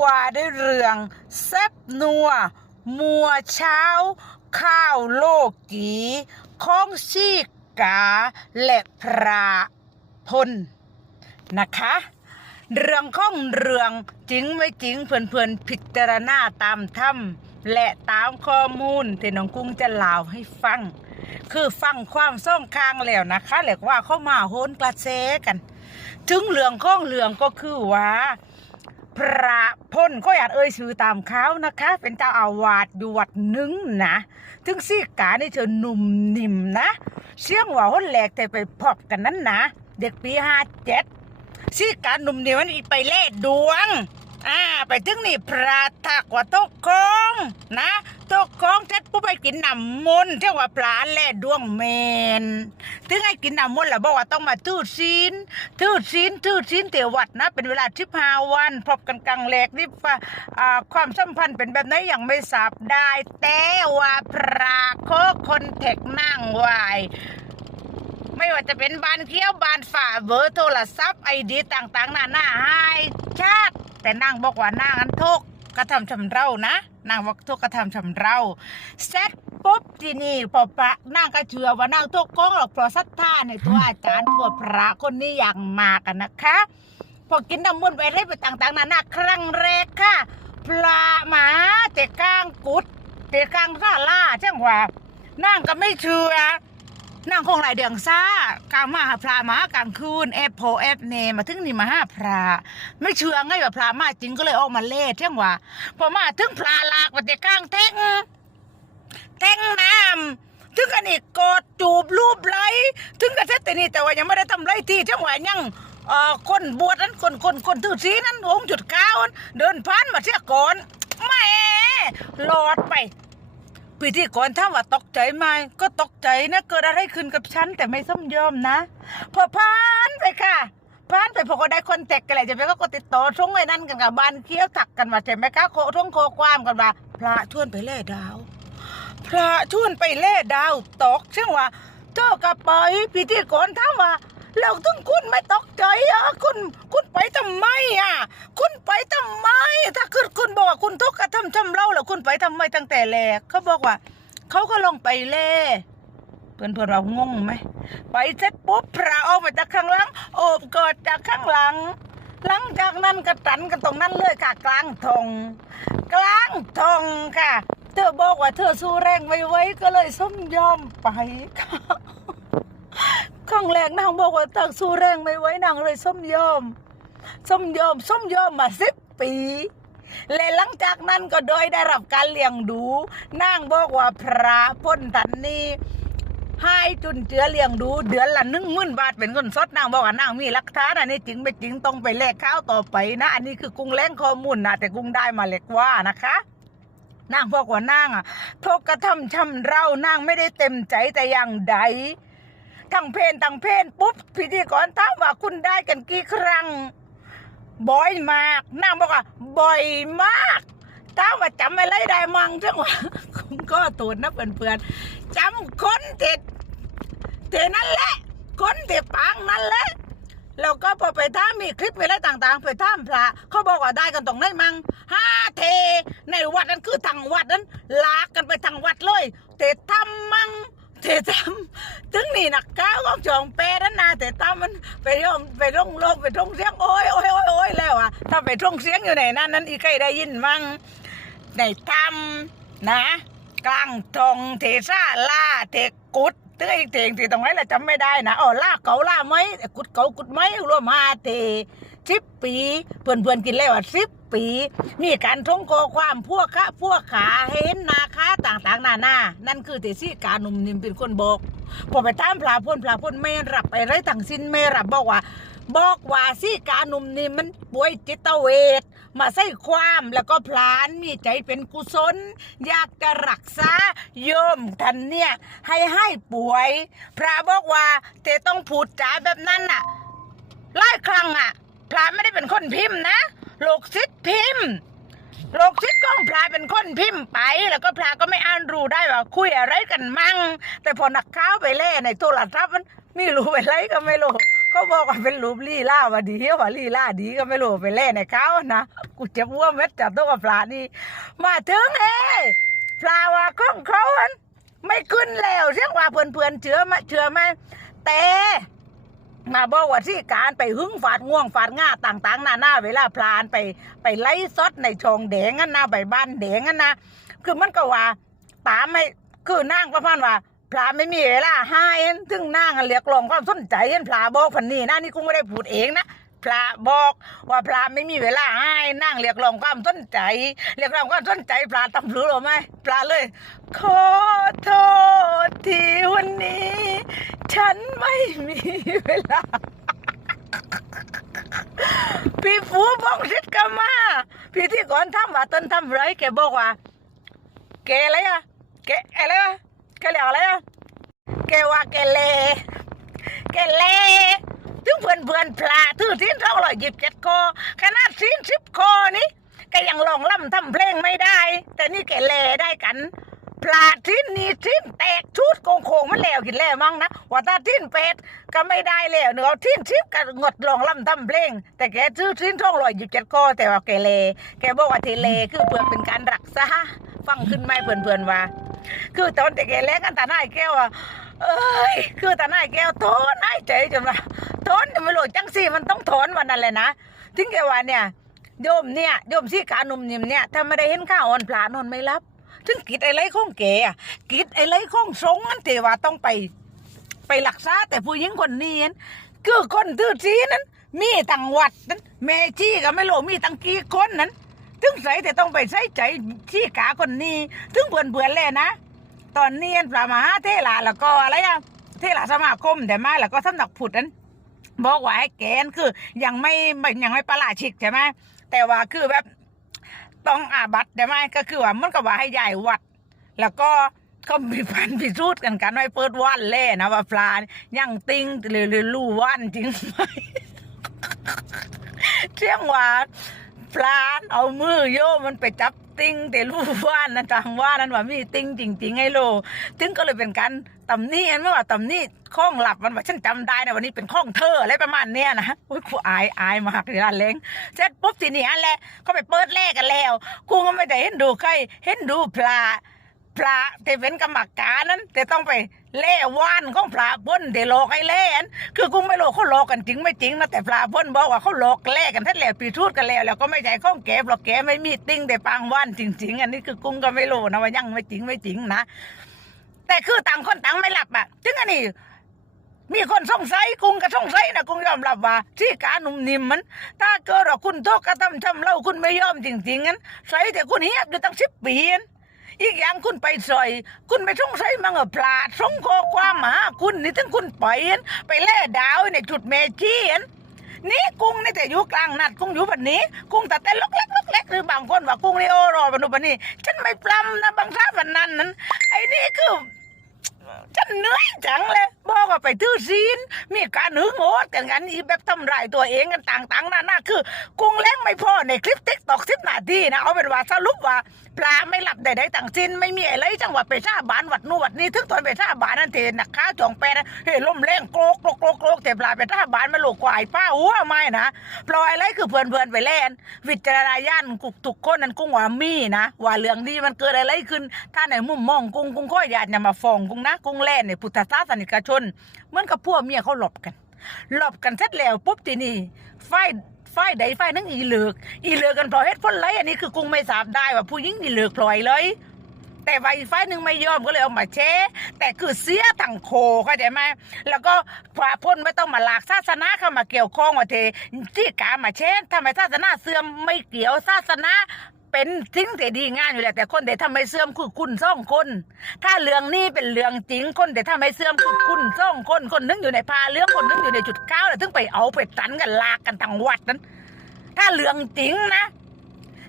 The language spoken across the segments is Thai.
ว่าด้วยเรื่องแซบนัว มัวเช้า ข้าวโลกีของชีกา และพระพลนะคะ เรื่องของเรื่องจริงไม่จริงเพื่อนๆพิจารณาตามถ้ำและตามข้อมูลที่น้องกุ้งจะเล่าให้ฟัง คือฟังความซ่องคางแล้วนะคะเรียกว่าเข้ามาโหนกระเซกัน ถึงเรื่องของเรื่องก็คือว่า พระพ้นก็อยากเอ่ยชื่อตามเขานะคะ เป็นเจ้าอาวาสอยู่วัดหนึ่งนะถึงซี่กานี่เธอหนุ่มนิ่มนะ เสียงว่าหนแหลกแต่ไปพบกันนั้นนะ เด็กปีห้าเจ็ดซี่กาหนุ่มนิ่มมันอีไปเล่ดวง อ่าไปถึงนี่พระทักว่าตกคงนะตกคงเสร็จปุ๊บไปกินน้ำมนต์เท่าว่าปลาแล่ดวงเมนถึงให้กินน้ำมนต์แล้วบอกว่าต้องมาทูดศีลทูดศีลทูดศีลเตียวัดนะ เป็นเวลาทิพาวันพบกันกลางแหลกนี่ว่าความสัมพันธ์เป็นแบบไหนยังไม่ทราบได้ แต่ว่าพระโคคนเทกนั่งไหว ไม่ว่าจะเป็นบานเคี้ยวบานฝ่าเบอร์โทรศัพท์ไอดีต่างๆนานาให้ชาติ แต่นางบอกว่านางอันทุกกระทำชำเรานะนางบอกทุกกระทำชำเราเสร็จปุ๊บทีนี่พอพระนางก็เชื่อว่านางทุกข์โกงหรอกเพราะศรัทธาในตัวอาจารย์ตัวพระคนนี้อย่างมากอะนะคะพอกินน้ำมนต์ไปเรื่อยไปต่างๆนานาครั้งแรกค่ะพระหมาเตะกลางกุดเตะกลางซาล่าเช่างว่านางก็ไม่เชื่อ นางคงหลายเดืองซ่ากลางมาหาพระมากลางคืนแอบโพแอบเนมาถึงนี่มาหาพระไม่เชื่อไงว่าพระมาจริงก็เลยออกมาเล่เที่ยงว่าพอมาถึงพระลากมาแต่กลางเท่งเท่งน้ำถึงกันอีกกอดจูบรูปไหลถึงกันเท่แต่นี่แต่ว่ายังไม่ได้ทำไรที่เที่ยงว่ายังเอ่อคนบวชนั้นคนคนคนถือศีนั้นองค์จุดเก้าเดินผ่านมาเที่ยก่อนแม่หลอดไป พิธีกรถามว่าตกใจไหมก็ตกใจนะเกิดอะไรขึ้นกับฉันแต่ไม่ส้มยอมนะพอผ่านไปค่ะผ่านไปพอก็ได้คอนแทคกันเลยจะไปก็กดติดต่อช่องไอ้นั่นกันกับบ้านเคี้ยวถักกันมาใช่ไหมคะโคท่องโคความกันว่าพระชวนไปเล่ดาว พระชวนไปเล่ดาว ตกเช่นว่าเจ้ากับไปพิธีกรถามว่าแล้วถึงคุณไม่ตกใจอะคุณคุณไปทำไมอะ คุณไปทำไม ถ้าคุณคุณบอกว่าคุณทุกข์กระทำชำเราแล้วคุณไปทำไมตั้งแต่แรกเขาบอกว่า เขาก็ลงไปเล่เพื่อนเพื่อนเรางงไหมไปเสร็จปุ๊บพระออกมาจากข้างหลังโอบกอดจากข้างหลัง หลังจากนั้นก็ตันกันตรงนั้นเลยค่ะกลางทงกลางทงค่ะ เธอบอกว่าเธอสู้แรงไม่ไหวก็เลยส้มยอมไปค่ะข้างแรกนางบอกว่าตักสู้แรงไม่ไหวนางเลยส้มยอมส้มยอมส้มยอมมาสิบ ปี และหลังจากนั้นก็โดยได้รับการเลี้ยงดูนางบอกว่าพระพ้นทันนี้ให้จุนเจือเลี้ยงดู เดือนละหนึ่งหมื่นบาทเป็นเงินสดนางบอกว่านางมีหลักฐานอันนี้จริงไม่จริงต้องไปแลกข้าวต่อไปนะ อันนี้คือกุ้งแล้งข้อมูลนะแต่กุ้งได้มาเล็กว่านะคะนางบอกว่านางอะทกกระทำชำเรานางไม่ได้เต็มใจแต่อย่างใดทั้งเพนทั้งเพนปุ๊บพิธีกรถามว่าคุณได้กันกี่ครั้ง บ่อยมากนางบอกว่าบ่อยมากถาว่าจำอะไรได้มังจังหวะคุณก็ตูนนะเพื่อนๆจำคนติดเทนั่นแหละคนติดปังนั่นแหละแล้วก็พอไปท่ามีคลิปอะไรต่างๆ ไปท่ามพระเขาบอกว่าได้กันตรงไหนมังห้าเท ในวัดนั้นคือทางวัดนั้นลากกันไปทางวัดเลยเตะทำมัง เตะทำถึงนี่นักก้าวของจองเปรนั่นนาเตะทำมันไปร่องไปร่องโลกไปร่องเสียงโอ้ยโอ้ยโอ้ยโอ้ยแล้วอะถ้าไปร่องเสียงอยู่ไหนนั่นนั้นอีกใครได้ยินมั่งในทำนะ กลางทงเทซ่าล่าเทกุดตึ้งอีกเทงที่ตรงไหนละจำไม่ได้นะอ๋อล่าเก่าล่าไหมกุดเก่ากุดไหมรวมมาเทสิบปีเพื่อนเพื่อนกินแล้วอะสิบ ปี มีการท่องโกความพวกคะพวกขาเห็นนาคาต่างๆนานานั่นคือเตซี่การหนุ่มนิมเป็นคนบอกพอไปตามพลาพ่นพลาพ่นไม่รับไปไรทั้งสิ้นไม่รับบอกว่า บอกว่าซี่การหนุ่มนิ่มมันป่วยจิตเวชมาใส่ความแล้วก็พลานมีใจเป็นกุศล อยากจะรักษาโยมท่านเนี่ย ให้ให้ป่วย พระบอกว่าเตต้องพูดจาแบบนั้นน่ะหลายครั้งอะพระไม่ได้เป็นคนพิมพ์นะโลกซิด พิมพ์โลกทิศก้องพลายเป็นคนพิมพ์ไป แล้วก็พลาก็ไม่อ่านรู้ได้ว่าคุยอะไรกันมั่ง แต่พอนักข่าวไปเล่ในโทรศัพท์มันไม่รู้ไปไรก็ไม่รู้เขาบอกว่าเป็นรูปลี่ล่าวาดีว่าลี่ล่าดีก็ไม่รู้ไปเล่ในเขานะกูเจ็บหัวเม็ดจับตัวกับปลานี่มาถึงเอ้ปลาว่าของเขาอันไม่ขึ้นแล้วเสียงว่าเพื่อนๆเชื่อมาเชื่อไหมแต่ มาบอกว่าที่การไปหึงฝาดง่วงฝาดง่าต่างๆหน้าหน้าเวลาพลานไปไปไล่ซดในชองแดงกันนะใบบ้านแดงกันนะคือมันก็ว่าตามไม่คือนั่งประมาณว่าพลาไม่มีเวลาให้เอ็นถึงนั่งเรียกร้องความสนใจเอ็นพลาบอกพันนี้นะนี่กูไม่ได้พูดเองนะพระบอกว่าพระไม่มีเวลาให้นั่งเรียกร้องความสนใจ เรียกร้องความสนใจพระตำรู้หรือไม่พระเลย ขอโทษที่วันนี้ ฉันไม่มีเวลา พี่ฟูบงชิดกามา พี่ที่ก่อนทำว่าต้นทำไรแกบอกว่าแกอะไรอะแกอะไรอะแกเรียกอะไรอะแกว่าแกเลแกเลถึงเพื่อนเพื่อนๆพระถือทิ้นเท่าไหร่หยิบเจ็ดคอขนาดทิ้นสิบคอนี่แกยังลองล่ำทำเพลงไม่ได้ แต่นี่แกเลได้กัน พลาทิ้นนี่ทิ้นแตกชุดโกงโคงมันแล้วกินแล้วมั้งนะว่าถ้าทิ้นเป็ดก็ไม่ได้แล้วเนื้อทิ้นชิปก็งดลองลำทำเพลง แต่แกซื้อทิ้นท่องลอยหยิบเจ็ดคอแต่ว่าแกเลแกบอกว่าทีเลคือเพื่อเป็นการรักษาฟังขึ้นไหมเพื่อนๆว่า คือตอนแต่แกเล็กกันตาหน้าแก้วอะเอ้ยคือตาหน้าแก้วทนหายใจจนว่าทนจะไม่รู้จังสิมันต้องทนวันนั้นเลยนะถึงแกว่าเนี่ยโยมเนี่ยโยมที่ขาหนุ่มนิ่มเนี่ยถ้าไม่ได้เห็นข้าวอ่อนปลานอนไม่รับ ถึงกิดอ้ไรของแกอะกิดอ้ไรของสงฆ์นั่นแต่ว่าต้องไป ไปหลักษาแต่ผู้หญิงคนนี้นั้นคือคนทื่อซีนั้น มีตังวัดนั้นเมจี้ก็ไม่รู้มีตังกี่คนนั้น ถึงใส่แต่ต้องไปใส่ใจที่กาคนนี้ ถึงเบื่อเบื่อเลยนะ ตอนนี้พระมหาเทลาแล้วก็อะไรอะเทลาสมาคมแต่มาแล้วก็สำนักผุดนั้นบอกว่าให้แกนคือยังไม่ยังไม่ประหลาดชิกใช่ไหมแต่ว่าคือแบบ ต้องอาบัตใช่ไหมก็คือว่ามันก็ว่าให้ใหญ่วัด แล้วก็เขามีพันพิสูจน์กันกันไว้เปิดวันเล่นะว่าปลายังติงหรือหรือลู่วันจริงไหมเที่ยงวานปลาเอามือโยมันไปจับ ติ้งแต่รู้ว่านั่นทางว่านั้นว่ามีติ้งจริงๆไงโลถึงก็เลยเป็นการตำนี้อันไม่ว่าตำนี้ข้องหลับมันว่าฉันจำได้นะวันนี้เป็นข้องเธออะไรประมาณเนี้ยนะโอ้ยกูอายอายมากเลยล่ะเล้งเสร็จปุ๊บทีนี้อันแหละก็ไปเปิดแลกกันแล้วกูก็ไม่ได้เห็นดูใครเห็นดูปลาปลาแต่เป็นกรรมการนั้นแต่ต้องไป เล่ว่านของพระพ้นเดโลกไอ้เล่นคือกูไม่รู้เขาหลอกกันจริงไม่จริงนะแต่พระพ้นบอกว่าเขาหลอกแล่กันทั้งแล้วปีทูดกันแล้วแล้วก็ไม่ใช่ข้องแกบหรอกแกไม่มีติ้งแต่ปางว่านจริง ๆ อันนี้คือกุ้งก็ไม่รู้นะว่ายังไม่จริงไม่จริงนะแต่คือต่างคนต่างไม่หลับอะถึงอันนี้มีคนสงสัยกุ้งก็สงสัยนะกุ้งยอมรับว่า ที่การหนุ่มนิ่มมัน ถ้าเกิดว่าคุณโทษกระทำทำเล่าคุณไม่ยอมจริงๆงั้นใส่แต่คุณเฮียบอยู่ตั้งสิบปีนั้น อีกอย่างคุณไปซอย คุณไปสงสัยมังเออปลาดส่งข้อความมาหาคุณนี่ถึงคุณไปเห็นไปแล่ดาวในจุดเมจีเห็นนี่กุ้งนี่แต่อยู่กลางนัดกุ้งอยู่แบบนี้ กุ้งแต่แต่ล็กเล็กล็กเล็กหรือบางคนว่ากุ้งนี่โอรอบันุบันนี้ฉันไม่ปล้ำนะบางท่าวันนั้นนั้นไอ้นี่คือ ฉันเหนื่อยจังเลยบอกว่าไปทื่อซีน มีการหึงโหดกันกันอีแบบทำร้ายตัวเองกันต่างๆนานาคือ กุ้งเล้งไม่พอในคลิปติ๊กตอกสิบนาทีนะเอาเป็นว่าสรุปว่าปลาไม่หลับใดๆต่างสิ้นไม่มีอะไรจังหวะไปชาบานวัดนู่นวัดนี้ถึงตอนไปชาบานนั่นเทนักข้าจองแปนะเฮ้ยล่มแรงโกรกโกรกโกรกแต่ปลาไปชาบานมาหลกกวายป้าหัวไม่นะปล่อยอะไรคือเพลินๆไปเล่นวิจารณญาณกุกทุกคนนั้นกุ้งว่ามีนะว่าเรื่องนี้มันเกิดอะไรขึ้นถ้าในมุมมองกุ้งกุ้งก็อยากจะมาฟ้องกุ้งนะกุ้งแล่นในพุทธศาสนิกชนเหมือนกับพวกเมียเขาหลบกัน หลบกันเสร็จแล้วปุ๊บทีนี่ไฟไฟใดไฟนั่งอีเหลือกอีเหลือกกันพอเฮ็ดพ้นไรอันนี้คือกุ้งไม่ทราบได้ว่าผู้หญิงอีเหลือกพลอยเลยแต่ว่าอีกฝ่ายหนึ่งไม่ยอมก็เลยเอามาเชแต่คือเสียทั้งโคเข้าใจไหมแล้วก็พระพ้นไม่ต้องมาหลากศาสนาเข้ามาเกี่ยวข้องว่าเทที่กามาเชทำไมศาสนาเสื่อมไม่เกี่ยวศาสนา เป็นทิ้งแต่ดีงานอยู่แหละแต่คนแต่ทำไมเสื่อมคือคุณซ่องคน ถ้าเรื่องนี้เป็นเรื่องจริงคนแต่ทำไมเสื่อมคือคุณซ่องคนคนนึงอยู่ในพาเรื่องคนนึงอยู่ในจุดเก้าแล้วถึงไปเอาไปตันกันลากกันทั้งวัดนั้น ถ้าเรื่องจริงนะ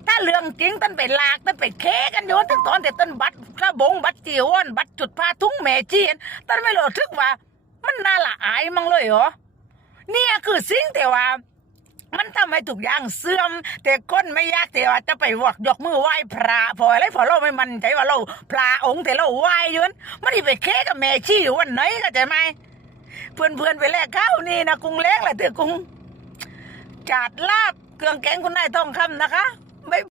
ถ้าเรื่องจริงต้นไปลากต้นไปเคกันอยู่ตั้งตอนแต่ต้นบัตรกระบงบัตรจีวรบัตรจุดพาทุ่งแม่จีนต้นไม่รู้ทึกว่า มันน่าละอายมั้งเลยเหรอเนี่ยคือสิ่งแต่ว่า มันทำให้ทุกอย่างเสื่อม แต่คนไม่ยากแต่ว่าจะไปวอกยกมือไหว้พระพออะไรพอเราไม่มันใจว่าเราพระองค์แต่เราไหว้อยืนมันนี่ไปเคกับแม่ชี้อยู่วันไหนก็ใจไหมเพื่อนเพื่อนไปแลกข้าวนี่นะกุ้งเล็กแหละเถอะกุ้งจัดลาบเกลืองแกงคุณนายทองคำนะคะ